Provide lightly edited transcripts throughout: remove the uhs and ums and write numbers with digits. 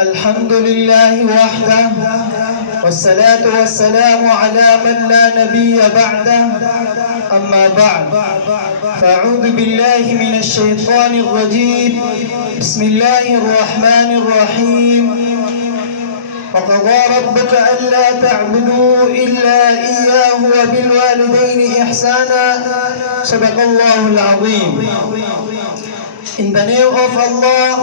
الحمد لله وحده والصلاة والسلام على من لا نبي بعده أما بعد فأعوذ بالله من الشيطان الرجيم بسم الله الرحمن الرحيم وقضى ربك ألا تعبدوا إلا إياه وبالوالدين إحسانا صدق الله العظيم. In the name of Allah,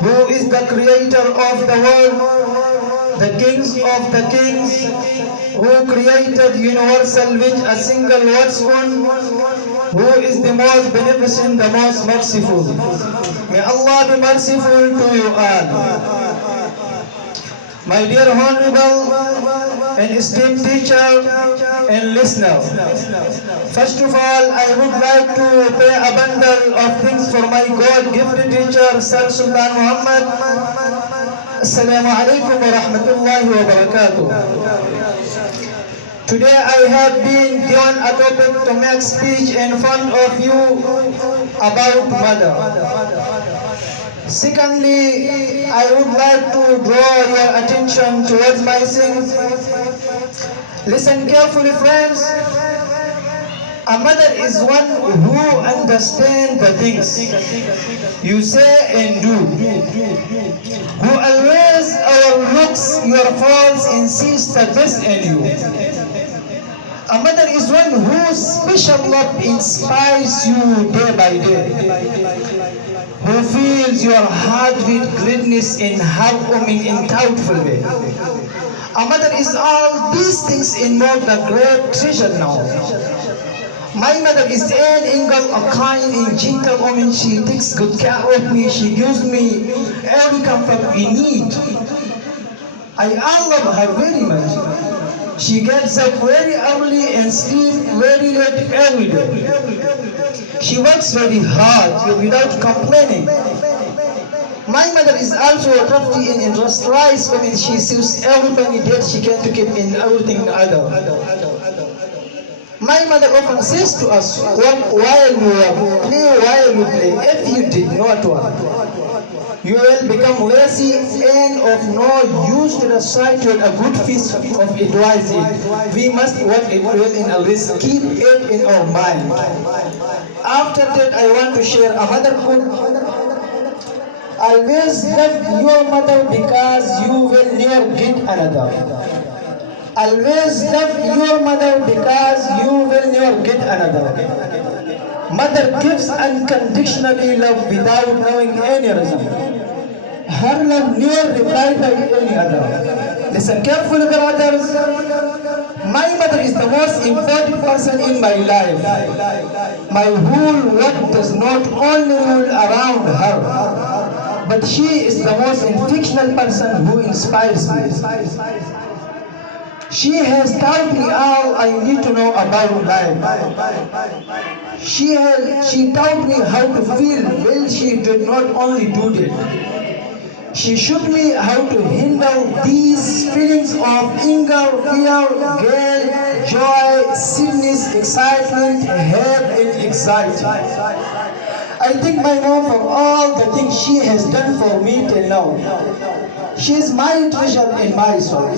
who is the creator of the world, the kings of the kings, who created universal which a single words one, who is the most beneficent, the most merciful. May Allah be merciful to you all. My dear honorable and esteemed teacher and listener, first of all, I would like to pay a bundle of things for my God-gifted teacher, Sir Sultan Muhammad. Assalamu alaikum wa rahmatullahi wa barakatuh. Today I have been given a topic to make speech in front of you about mother. Secondly, I would like to draw your attention towards my sins. Listen carefully, friends. A mother is one who understands the things you say and do, who always overlooks your faults and sees the best in you. A mother is one whose special love inspires you day by day, who fills your heart with gladness in heartwarming and thoughtful way. A mother is all these things and more the great treasure now. My mother is an Engel, a kind and gentle woman. She takes good care of me. She gives me every comfort we need. I love her very much. She gets up very early and sleeps very late every day. She works very hard without complaining. My mother is also a crafty and industrious woman. She saves every penny that she can to keep in everything other. My mother often says to us, work while you work, play while you play. If you did not work, you will become lazy and of no use to the society. A good piece of advice is, we must work it well in a list, keep it in our mind. After that, I want to share a motherhood. Always love your mother because you will never get another. Always love your mother because you will never get another. Mother gives unconditionally love without knowing any reason. Her love never replied by any other. Listen carefully, brothers. My mother is the most important person in my life. My whole world does not only rule around her, but she is the most infectional person who inspires me. She has taught me all I need to know about life. She taught me how to feel well. She did not only do that. She showed me how to handle these feelings of anger, fear, guilt, joy, sadness, excitement, hate, and anxiety. I thank my mom for all the things she has done for me till now. She is my treasure in my soul.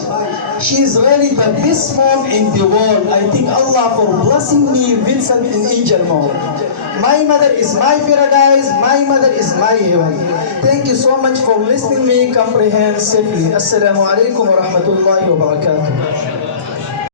She is really the best mom in the world. I thank Allah for blessing me with such an angel mom. My mother is my paradise. My mother is my heaven. Thank you so much for listening me comprehensively. Assalamu alaikum wa rahmatullahi wa barakatuh.